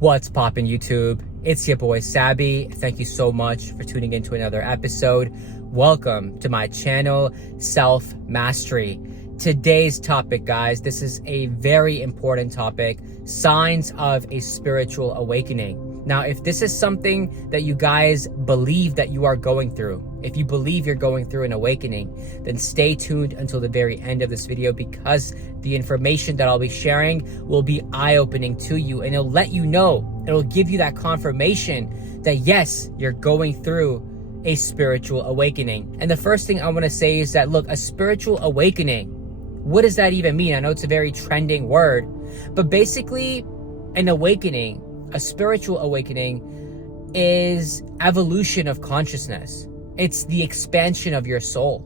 What's poppin' YouTube? It's your boy Sabby. Thank you so much for tuning into another episode. Welcome to my channel, Self Mastery. Today's topic, guys, this is a very important topic, signs of a spiritual awakening. Now, if this is something that you guys believe that you are going through, if you believe you're going through an awakening, then stay tuned until the very end of this video, because the information that I'll be sharing will be eye-opening to you, and it'll let you know, it'll give you that confirmation that yes, you're going through a spiritual awakening. And the first thing I want to say is that, look, a spiritual awakening, what does that even mean? I know it's a very trending word, but basically an awakening, a spiritual awakening, is evolution of consciousness. It's the expansion of your soul.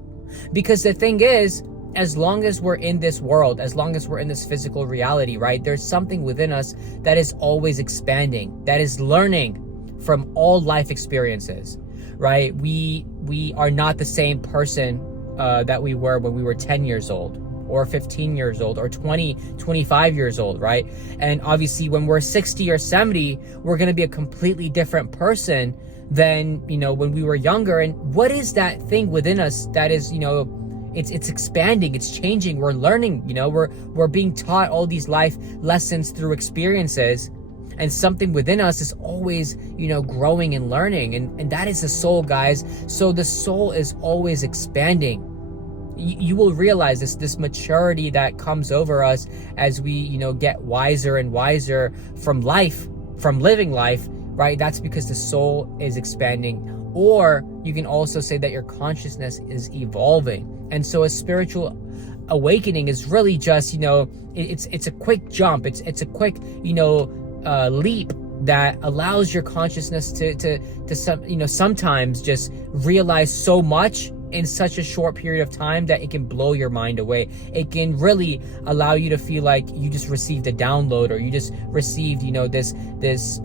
Because the thing is, as long as we're in this world, as long as we're in this physical reality, right, there's something within us that is always expanding, that is learning from all life experiences, right? We are not the same person that we were when we were 10 years old, or 15 years old, or 20, 25 years old, right? And obviously when we're 60 or 70, we're going to be a completely different person than, when we were younger. And what is that thing within us that is, it's expanding, it's changing, we're learning, we're being taught all these life lessons through experiences, and something within us is always, growing and learning, and that is the soul, guys. So the soul is always expanding. You will realize this maturity that comes over us as we, get wiser and wiser from life, from living life, right? That's because the soul is expanding. Or you can also say that your consciousness is evolving. And so a spiritual awakening is really just, it's a quick jump. It's a quick, leap that allows your consciousness to sometimes just realize so much in such a short period of time that it can blow your mind away. It can really allow you to feel like you just received a download, or you just received, this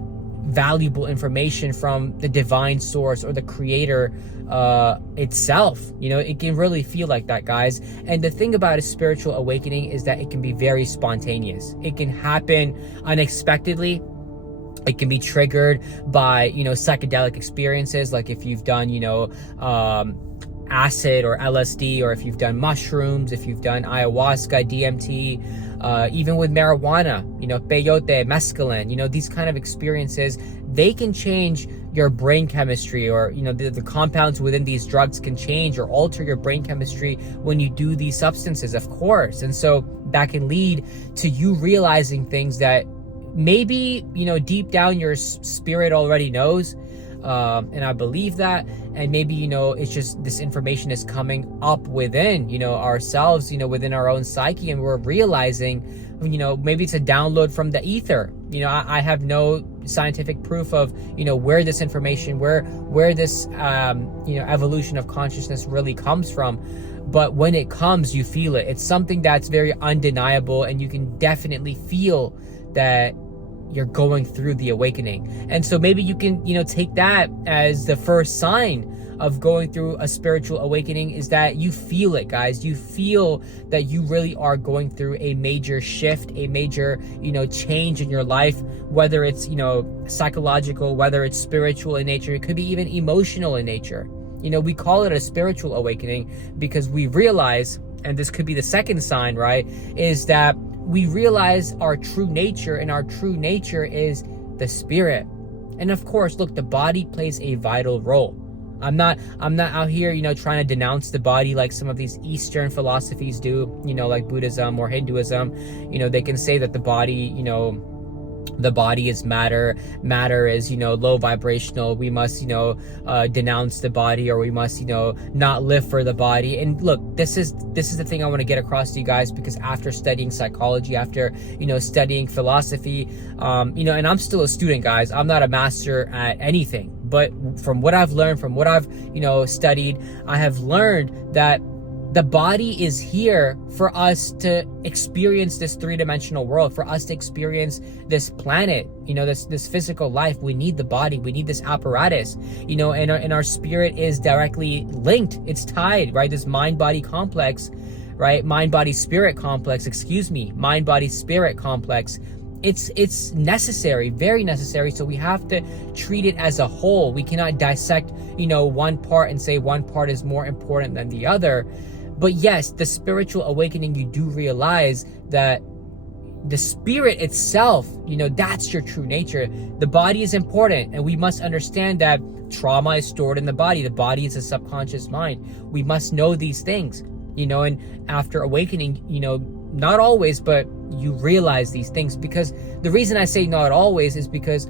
valuable information from the divine source or the creator itself. It can really feel like that, guys. And the thing about a spiritual awakening is that it can be very spontaneous. It can happen unexpectedly. It can be triggered by, psychedelic experiences, like if you've done, acid or LSD, or if you've done mushrooms, if you've done ayahuasca, DMT, even with marijuana, peyote, mescaline, these kind of experiences, they can change your brain chemistry, or, the compounds within these drugs can change or alter your brain chemistry when you do these substances, of course. And so that can lead to you realizing things that maybe, deep down your spirit already knows. And I believe that, and maybe, it's just this information is coming up within, ourselves, within our own psyche, and we're realizing, maybe it's a download from the ether. I have no scientific proof of, where this information, where this, evolution of consciousness really comes from. But when it comes, you feel it. It's something that's very undeniable, and you can definitely feel that you're going through the awakening. And so maybe you can, take that as the first sign of going through a spiritual awakening, is that you feel it, guys. You feel that you really are going through a major shift, a major, change in your life, whether it's, psychological, whether it's spiritual in nature. It could be even emotional in nature. We call it a spiritual awakening because we realize, and this could be the second sign, right, is that we realize our true nature, and our true nature is the spirit. And of course, look, the body plays a vital role. I'm not out here, trying to denounce the body like some of these Eastern philosophies do, like Buddhism or Hinduism. They can say that the body, the body is matter is, low vibrational. We must, denounce the body, or we must, not live for the body. And look, this is the thing I want to get across to you guys, because after studying psychology, after, studying philosophy, and I'm still a student, guys. I'm not a master at anything, but from what I've learned, from what I've, studied, I have learned that the body is here for us to experience this three-dimensional world, for us to experience this planet, this physical life. We need the body, we need this apparatus, and our spirit is directly linked. It's tied, right? This mind-body complex, right? Mind-body-spirit complex, mind-body-spirit complex it's necessary, very necessary. So we have to treat it as a whole. We cannot dissect, one part and say one part is more important than the other. But yes, the spiritual awakening, you do realize that the spirit itself, that's your true nature. The body is important, and we must understand that trauma is stored in the body. The body is a subconscious mind. We must know these things, and after awakening, not always, but you realize these things. Because the reason I say not always is because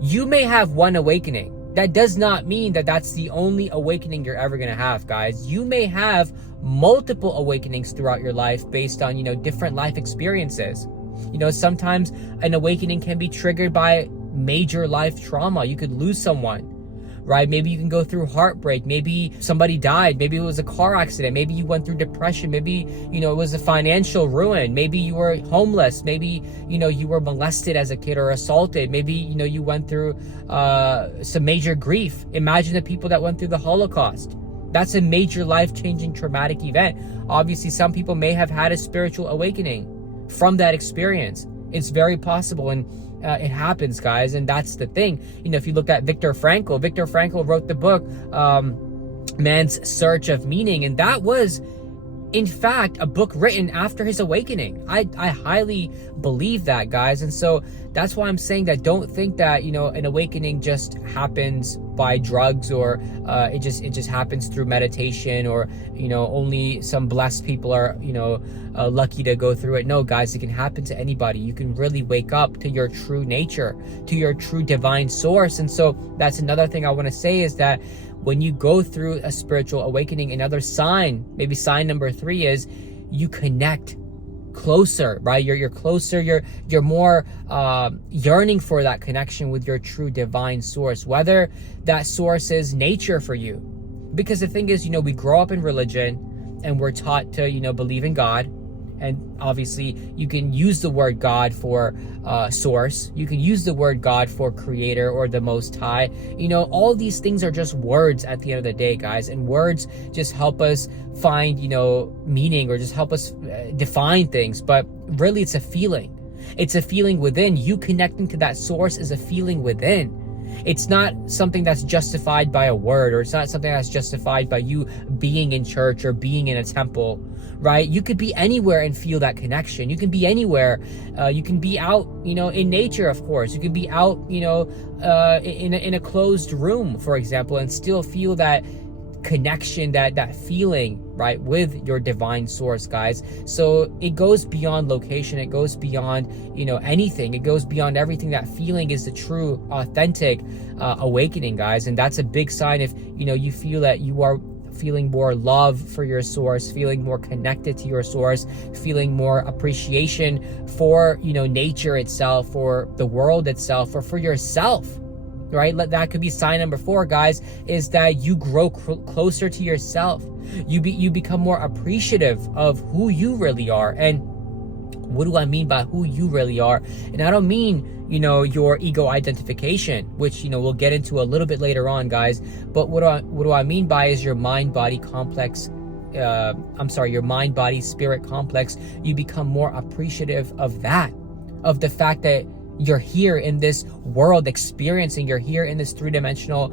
you may have one awakening. That does not mean that that's the only awakening you're ever going to have, guys. You may have multiple awakenings throughout your life based on, different life experiences. Sometimes an awakening can be triggered by major life trauma. You could lose someone, right? Maybe you can go through heartbreak. Maybe somebody died. Maybe it was a car accident. Maybe you went through depression. Maybe, it was a financial ruin. Maybe you were homeless. Maybe, you were molested as a kid or assaulted. Maybe, you went through some major grief. Imagine the people that went through the Holocaust. That's a major life-changing traumatic event. Obviously, some people may have had a spiritual awakening from that experience. It's very possible, and it happens, guys. And that's the thing. If you look at Viktor Frankl wrote the book Man's Search of Meaning, and that was in fact a book written after his awakening. I highly believe that, guys. And so that's why I'm saying that don't think that an awakening just happens by drugs, or it just happens through meditation, or only some blessed people are lucky to go through it. No, guys, it can happen to anybody. You can really wake up to your true nature, to your true divine source. And so that's another thing I want to say, is that when you go through a spiritual awakening, another sign, maybe sign number 3, is you connect closer, right? You're closer, you're more yearning for that connection with your true divine source, whether that source is nature for you. Because the thing is, we grow up in religion and we're taught to, believe in God. And obviously you can use the word God for source. You can use the word God for creator or the most high. All these things are just words at the end of the day, guys. And words just help us find, meaning, or just help us define things. But really, it's a feeling. It's a feeling within. You connecting to that source is a feeling within. It's not something that's justified by a word, or it's not something that's justified by you being in church or being in a temple, right? You could be anywhere and feel that connection. You can be anywhere. You can be out, in nature, of course. You can be out, in a closed room, for example, and still feel that connection, that feeling, right, with your divine source, guys. So it goes beyond location. It goes beyond, anything. It goes beyond everything. That feeling is the true, authentic awakening, guys. And that's a big sign if, you feel that you are feeling more love for your source, feeling more connected to your source, feeling more appreciation for, nature itself, or the world itself, or for yourself. Right? That could be sign number 4, guys, is that you grow closer to yourself. You become more appreciative of who you really are. And what do I mean by who you really are? And I don't mean, your ego identification, which, we'll get into a little bit later on, guys. But what do I mean by is your mind-body complex. Your mind-body spirit complex. You become more appreciative of that, of the fact that you're here in this world experiencing, you're here in this 3-dimensional,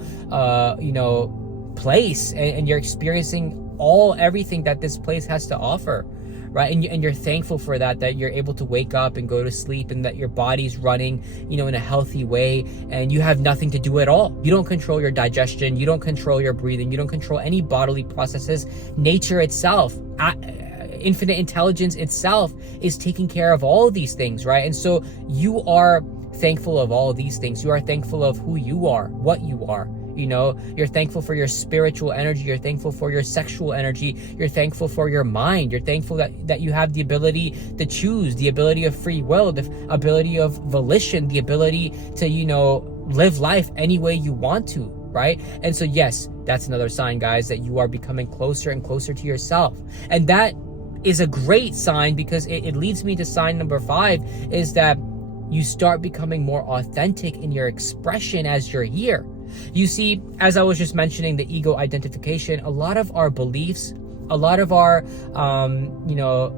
place, and you're experiencing everything that this place has to offer, right? And you're thankful for that you're able to wake up and go to sleep, and that your body's running, in a healthy way, and you have nothing to do at all. You don't control your digestion. You don't control your breathing. You don't control any bodily processes. Nature itself, infinite intelligence itself, is taking care of all these things, right? And so you are thankful of all these things. You are thankful of who you are, what you are. You're thankful for your spiritual energy. You're thankful for your sexual energy. You're thankful for your mind. You're thankful that you have the ability to choose, the ability of free will, the ability of volition, the ability to, live life any way you want to, right? And so, yes, that's another sign, guys, that you are becoming closer and closer to yourself. And that is a great sign, because it leads me to sign number 5, is that you start becoming more authentic in your expression as you're here. You see, as I was just mentioning, the ego identification, a lot of our beliefs, a lot of our,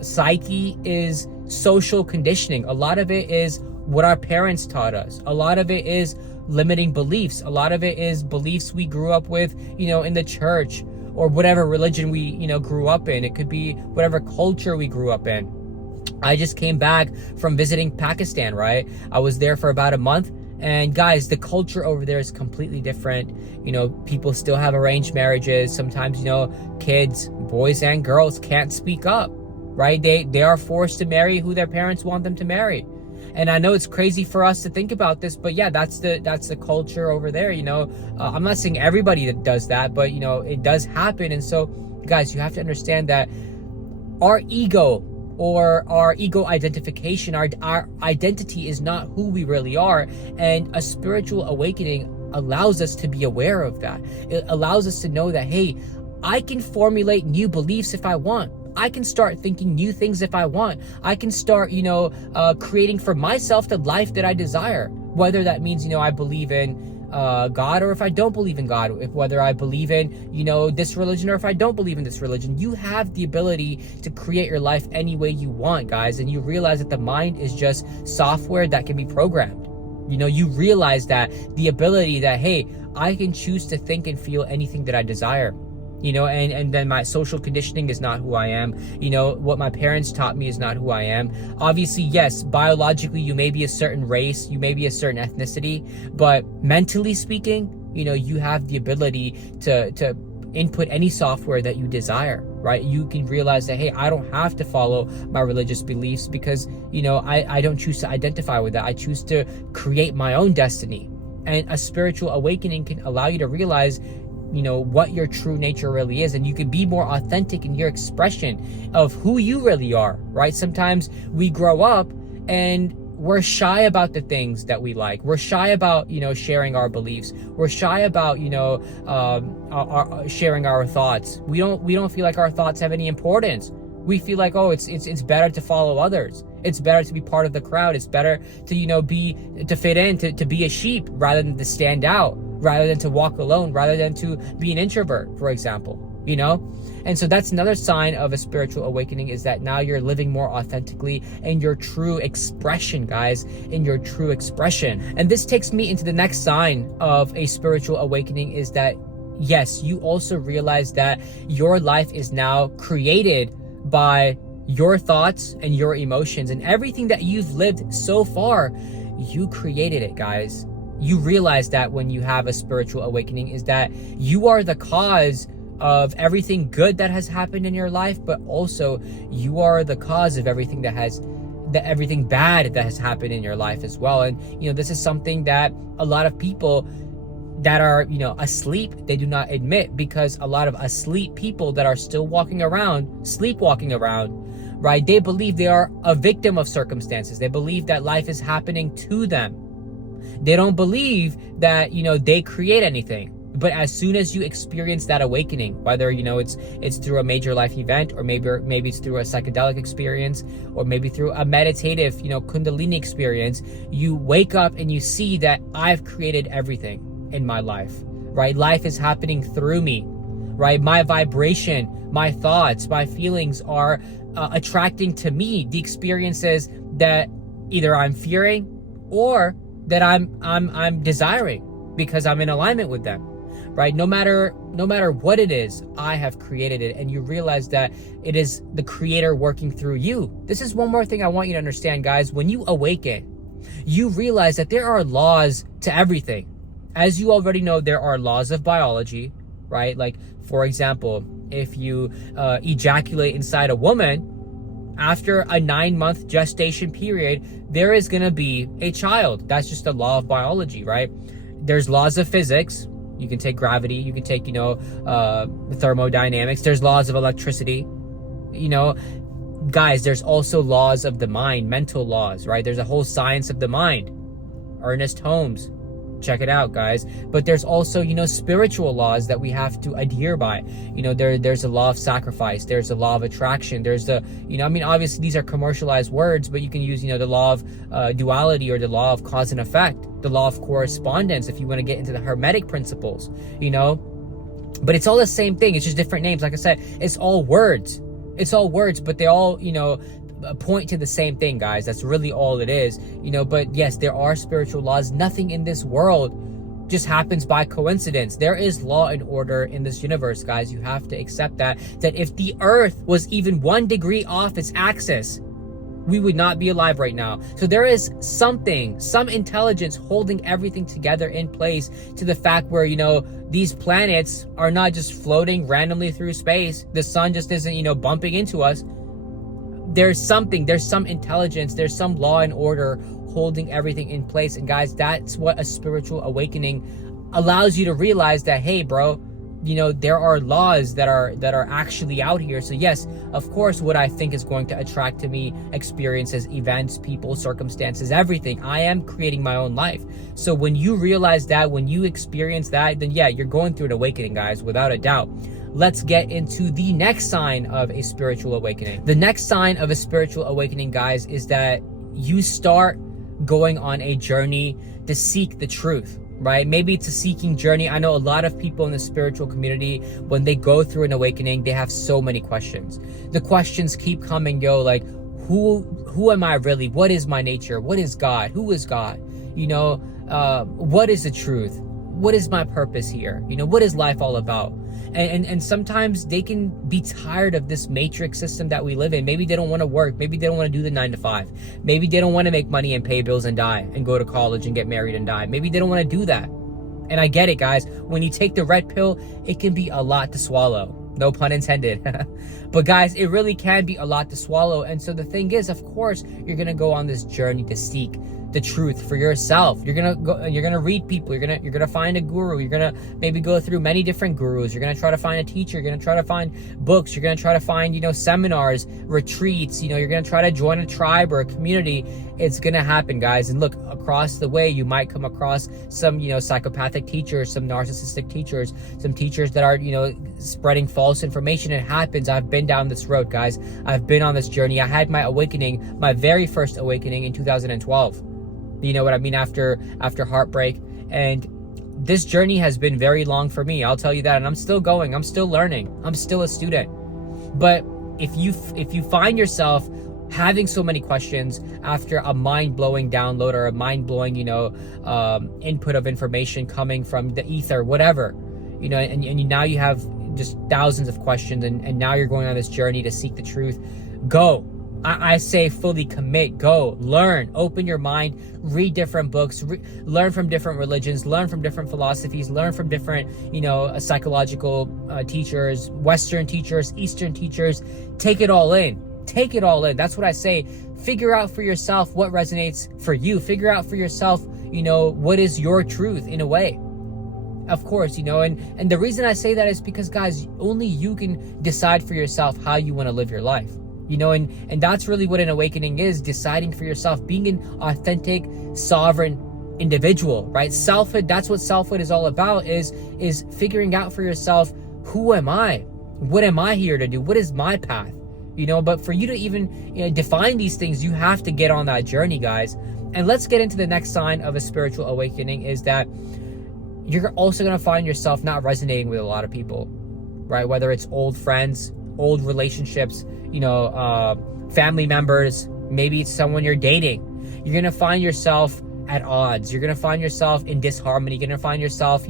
psyche is social conditioning. A lot of it is what our parents taught us. A lot of it is limiting beliefs. A lot of it is beliefs we grew up with, in the church, or whatever religion we, grew up in. It could be whatever culture we grew up in. I just came back from visiting Pakistan, right? I was there for about a month. And guys, the culture over there is completely different. People still have arranged marriages. Sometimes, kids, boys and girls, can't speak up, right? They are forced to marry who their parents want them to marry. And I know it's crazy for us to think about this, but yeah, that's the culture over there. I'm not saying everybody that does that, but it does happen. And so, guys, you have to understand that our ego, or our ego identification, our identity is not who we really are. And a spiritual awakening allows us to be aware of that. It allows us to know that, hey, I can formulate new beliefs if I want. I can start thinking new things if I want. I can start, creating for myself the life that I desire. Whether that means, I believe in God, or if I don't believe in God, whether I believe in, this religion, or if I don't believe in this religion. You have the ability to create your life any way you want, guys. And you realize that the mind is just software that can be programmed. You realize that the ability that, hey, I can choose to think and feel anything that I desire. And then my social conditioning is not who I am. What my parents taught me is not who I am. Obviously, yes, biologically, you may be a certain race, you may be a certain ethnicity, but mentally speaking, you have the ability to input any software that you desire, right? You can realize that, hey, I don't have to follow my religious beliefs because, I don't choose to identify with that. I choose to create my own destiny. And a spiritual awakening can allow you to realize what your true nature really is, and you can be more authentic in your expression of who you really are, right? Sometimes we grow up and we're shy about the things that we like. We're shy about, sharing our beliefs. We're shy about, sharing our thoughts. We don't feel like our thoughts have any importance. We feel like, oh, it's better to follow others. It's better to be part of the crowd. It's better to to fit in, to be a sheep rather than to stand out, rather than to walk alone, rather than to be an introvert, for example, And so that's another sign of a spiritual awakening, is that now you're living more authentically in your true expression, guys, in your true expression. And this takes me into the next sign of a spiritual awakening, is that, yes, you also realize that your life is now created by your thoughts and your emotions, and everything that you've lived so far, you created it, guys. You realize that when you have a spiritual awakening, is that you are the cause of everything good that has happened in your life, but also you are the cause of everything everything bad that has happened in your life as well. And this is something that a lot of people that are asleep, they do not admit, because a lot of asleep people that are still sleepwalking around, right, they believe they are a victim of circumstances. They believe that life is happening to them. They don't believe that they create anything. But as soon as you experience that awakening, whether it's through a major life event, or maybe it's through a psychedelic experience, or maybe through a meditative kundalini experience, you wake up and you see that I've created everything in my life, right? Life is happening through me, right? My vibration, my thoughts, my feelings are attracting to me the experiences that either I'm fearing or that I'm desiring, because I'm in alignment with them, right? No matter what it is, I have created it. And you realize that it is the creator working through you. This is one more thing I want you to understand, guys. When you awaken, you realize that there are laws to everything. As you already know, there are laws of biology, right? Like, for example, if you ejaculate inside a woman, after a 9-month gestation period, there is going to be a child. That's just a law of biology, right? There's laws of physics. You can take gravity. You can take, thermodynamics. There's laws of electricity. Guys, there's also laws of the mind, mental laws, right? There's a whole science of the mind. Ernest Holmes. Check it out, guys. But there's also, spiritual laws that we have to adhere by. There's a law of sacrifice. There's a law of attraction. There's the, obviously these are commercialized words, but you can use, the law of duality, or the law of cause and effect, the law of correspondence, if you want to get into the Hermetic principles, But it's all the same thing. It's just different names. Like I said, it's all words. It's all words, but they all, point to the same thing, guys. That's really all it is, but yes, there are spiritual laws. Nothing in this world just happens by coincidence. There is law and order in this universe, guys. You have to accept that if the earth was even 1 degree off its axis, we would not be alive right now. So there is some intelligence holding everything together in place, to the fact where, these planets are not just floating randomly through space. The sun just isn't, bumping into us. There's some intelligence, there's some law and order holding everything in place. And guys, that's what a spiritual awakening allows you to realize, that, hey, bro, there are laws that are actually out here. So yes, of course, what I think is going to attract to me experiences, events, people, circumstances, everything. I am creating my own life. So when you realize that, when you experience that, then yeah, you're going through an awakening, guys, without a doubt. Let's get into the next sign of a spiritual awakening. The next sign of a spiritual awakening, guys, is that you start going on a journey to seek the truth. Right? Maybe it's a seeking journey. I know a lot of people in the spiritual community, when they go through an awakening, they have so many questions. The questions keep coming, like, who am I really? What is my nature? What is God? Who is God? What is the truth? What is my purpose here? What is life all about? And sometimes they can be tired of this matrix system that we live in. Maybe they don't want to work. Maybe they don't want to do the 9 to 5. Maybe they don't want to make money and pay bills and die and go to college and get married and die. Maybe they don't want to do that. And I get it, guys. When you take the red pill, it can be a lot to swallow. No pun intended. But guys, it really can be a lot to swallow. And so the thing is, of course, you're going to go on this journey to seek the truth for yourself. You're gonna read people, you're gonna find a guru, you're gonna maybe go through many different gurus, you're gonna try to find a teacher, you're gonna try to find books, you're gonna try to find seminars, retreats, you're gonna try to join a tribe or a community. It's gonna happen, guys. And look, across the way you might come across some psychopathic teachers, some narcissistic teachers, some teachers that are spreading false information. It happens. I've been down this road, guys. I've been on this journey. I had my awakening, my very first awakening, in 2012. You know what I mean? After heartbreak. And this journey has been very long for me, I'll tell you that. And I'm still going, I'm still learning, I'm still a student. But if you find yourself having so many questions after a mind-blowing download or a mind-blowing input of information coming from the ether, whatever, and now you have just thousands of questions, and now you're going on this journey to seek the truth, go. I say fully commit, go, learn, open your mind, read different books, learn from different religions, learn from different philosophies, learn from different, psychological teachers, Western teachers, Eastern teachers. Take it all in. Take it all in. That's what I say. Figure out for yourself what resonates for you. Figure out for yourself, what is your truth in a way. Of course, and the reason I say that is because, guys, only you can decide for yourself how you want to live your life. And that's really what an awakening is, deciding for yourself, being an authentic, sovereign individual, right? Selfhood, that's what selfhood is all about, is figuring out for yourself, who am I? What am I here to do? What is my path? But for you to even define these things, you have to get on that journey, guys. And let's get into the next sign of a spiritual awakening, is that you're also going to find yourself not resonating with a lot of people, right? Whether it's old friends, old relationships, family members, maybe it's someone you're dating. You're going to find yourself at odds. You're going to find yourself in disharmony. You're going to find yourself,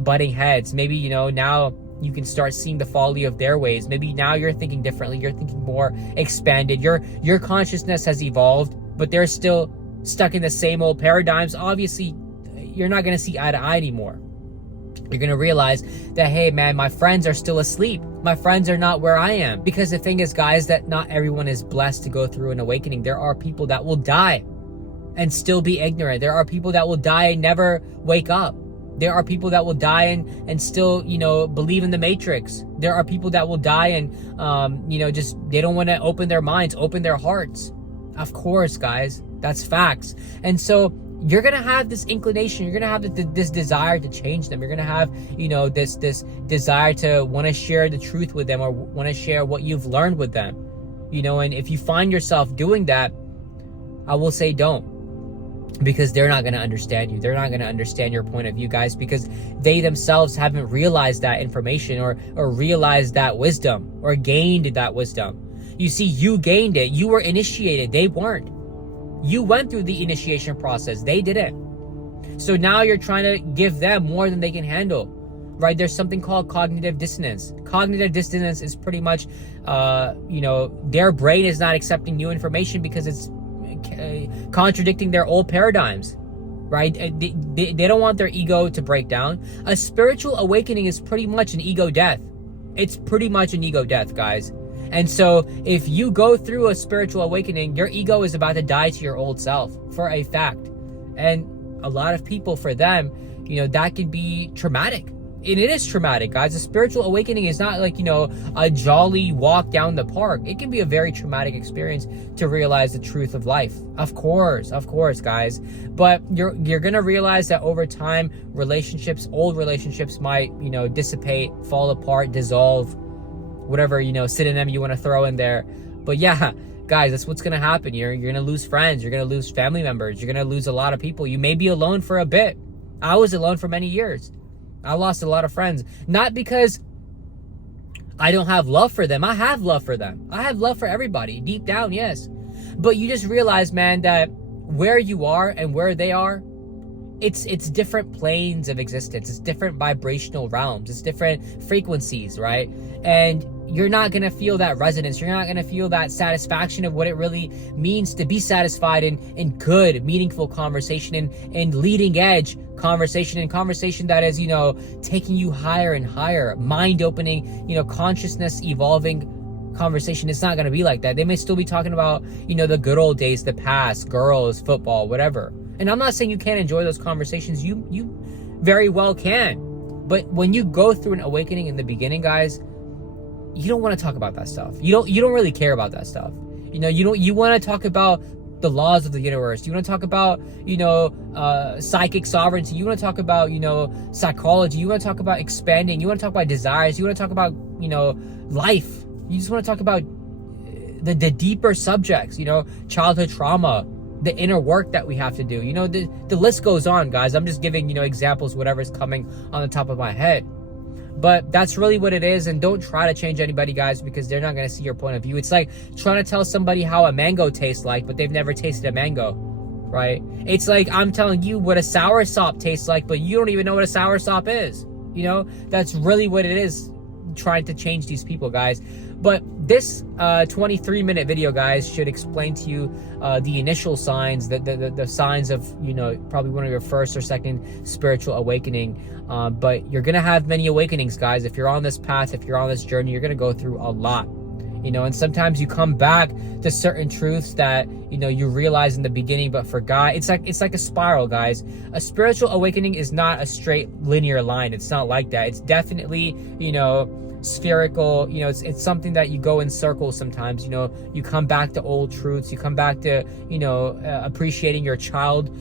butting heads. Maybe, now you can start seeing the folly of their ways. Maybe now you're thinking differently. You're thinking more expanded. Your consciousness has evolved, but they're still stuck in the same old paradigms. Obviously, you're not going to see eye to eye anymore. You're going to realize that, hey, man, my friends are still asleep. My friends are not where I am. Because the thing is, guys, that not everyone is blessed to go through an awakening. There are people that will die and still be ignorant. There are people that will die and never wake up. There are people that will die and still, believe in the matrix. There are people that will die and, just, they don't want to open their minds, open their hearts. Of course, guys, that's facts. And so you're going to have this inclination, you're going to have this desire to change them. You're going to have, this desire to want to share the truth with them, or want to share what you've learned with them, and if you find yourself doing that, I will say don't, because they're not going to understand you. They're not going to understand your point of view, guys, because they themselves haven't realized that information or realized that wisdom or gained that wisdom. You see, you gained it. You were initiated. They weren't. You went through the initiation process. They didn't. So now you're trying to give them more than they can handle, right? There's something called cognitive dissonance. Cognitive dissonance is pretty much, their brain is not accepting new information because it's contradicting their old paradigms, right? They don't want their ego to break down. A spiritual awakening is pretty much an ego death. It's pretty much an ego death, guys. And so if you go through a spiritual awakening, your ego is about to die to your old self for a fact. And a lot of people, for them, that can be traumatic. And it is traumatic, guys. A spiritual awakening is not like, a jolly walk down the park. It can be a very traumatic experience to realize the truth of life. Of course, guys. But you're going to realize that over time, old relationships might, dissipate, fall apart, dissolve, whatever, synonym you want to throw in there. But yeah, guys, that's what's going to happen. You're going to lose friends. You're going to lose family members. You're going to lose a lot of people. You may be alone for a bit. I was alone for many years. I lost a lot of friends. Not because I don't have love for them. I have love for them. I have love for everybody. Deep down, yes. But you just realize, man, that where you are and where they are, it's different planes of existence. It's different vibrational realms. It's different frequencies, right? And you're not going to feel that resonance. You're not going to feel that satisfaction of what it really means to be satisfied in good, meaningful conversation, and leading edge conversation, and conversation that is, taking you higher and higher, mind opening, consciousness evolving conversation. It's not going to be like that. They may still be talking about, the good old days, the past, girls, football, whatever. And I'm not saying you can't enjoy those conversations. You very well can. But when you go through an awakening in the beginning, guys, you don't want to talk about that stuff. You don't really care about that stuff. You want to talk about the laws of the universe. You want to talk about, psychic sovereignty. You want to talk about, psychology. You want to talk about expanding. You want to talk about desires. You want to talk about, life. You just want to talk about the deeper subjects, childhood trauma, the inner work that we have to do. The list goes on, guys. I'm just giving, examples, whatever's coming on the top of my head. But that's really what it is. And don't try to change anybody, guys, because they're not going to see your point of view. It's like trying to tell somebody how a mango tastes like, but they've never tasted a mango, right? It's like I'm telling you what a soursop tastes like, but you don't even know what a soursop is. That's really what it is, trying to change these people, guys. But this 23-minute video, guys, should explain to you the initial signs, the signs of, probably one of your first or second spiritual awakening. But you're going to have many awakenings, guys. If you're on this path, if you're on this journey, you're going to go through a lot. And sometimes you come back to certain truths that, you realize in the beginning, but forgot. It's like a spiral, guys. A spiritual awakening is not a straight linear line. It's not like that. It's definitely, spherical. It's something that you go in circles sometimes. You come back to old truths. You come back to, appreciating your child,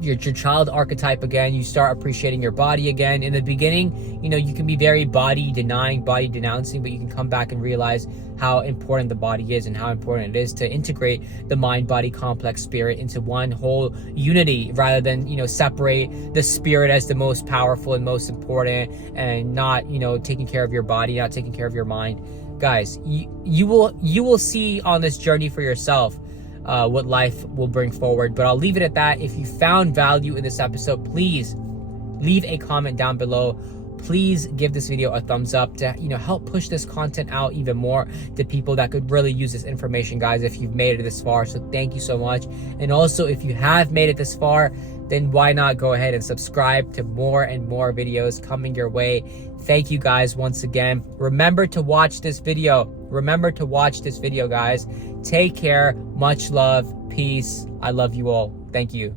your child archetype again. You start appreciating your body again. In the beginning, you can be very body denying, body denouncing, but you can come back and realize how important the body is and how important it is to integrate the mind body complex spirit into one whole unity, rather than separate the spirit as the most powerful and most important, and not taking care of your body, not taking care of your mind. Guys, you will see on this journey for yourself what life will bring forward. But I'll leave it at that. If you found value in this episode, please leave a comment down below. Please give this video a thumbs up to help push this content out even more to people that could really use this information, guys, if you've made it this far. So thank you so much. And also, if you have made it this far, then why not go ahead and subscribe to more and more videos coming your way. Thank you, guys, once again. Remember to watch this video. Guys. Take care. Much love. Peace. I love you all. Thank you.